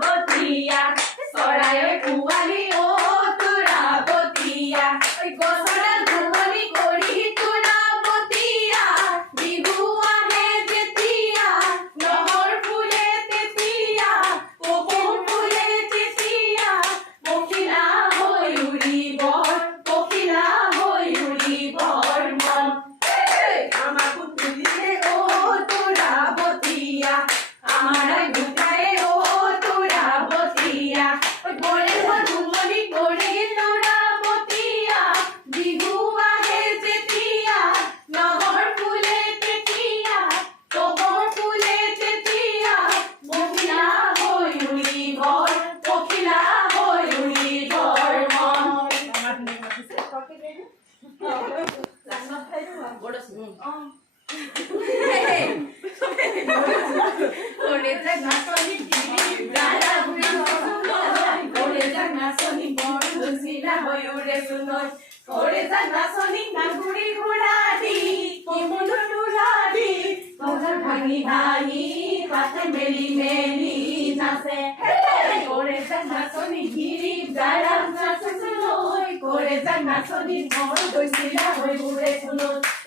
বতিয়া চৰাইৰ পোৱালি তোৰা বতিয়া গছডাল ঘুমনি কৰি তোৰা বতিয়া বিহু আহে যেতিয়া নহৰ ফুলে তেতিয়া কপৌ ফুলে তেতিয়া পখিলা হৈ উৰিব পখিলা হৈ উৰিবৰ মন আমাকো তুলিলে তোৰা বতিয়া আমাৰাই গোটাই তোৰা বতিয়া গৰে ঘুমনি কৰি তোৰা বতিয়া বিহু আহে যেতিয়া নহৰ ফুলে তেতিয়া কপৌ ফুলে তেতিয়া পখিলা হৈ উৰিবৰ পখিলা হৈ উৰিবৰ মন ওরে যাক নাচনি গিরি গাড়া ঘুরি ওরে যাক নাচনি বড় দুসিনা হই ওরে শুনই ওরে যাক নাচনি নাগুড়ি ঘোড়াডি কোমল টুরাডি মজার ভাঙি ভাঙি হাতে মেলি মেলি নাচে ওরে যাক নাচনি গিরি গাড়া নাচে শুনই ওরে যাক নাচনি বড় দুসিনা হই ওরে শুনই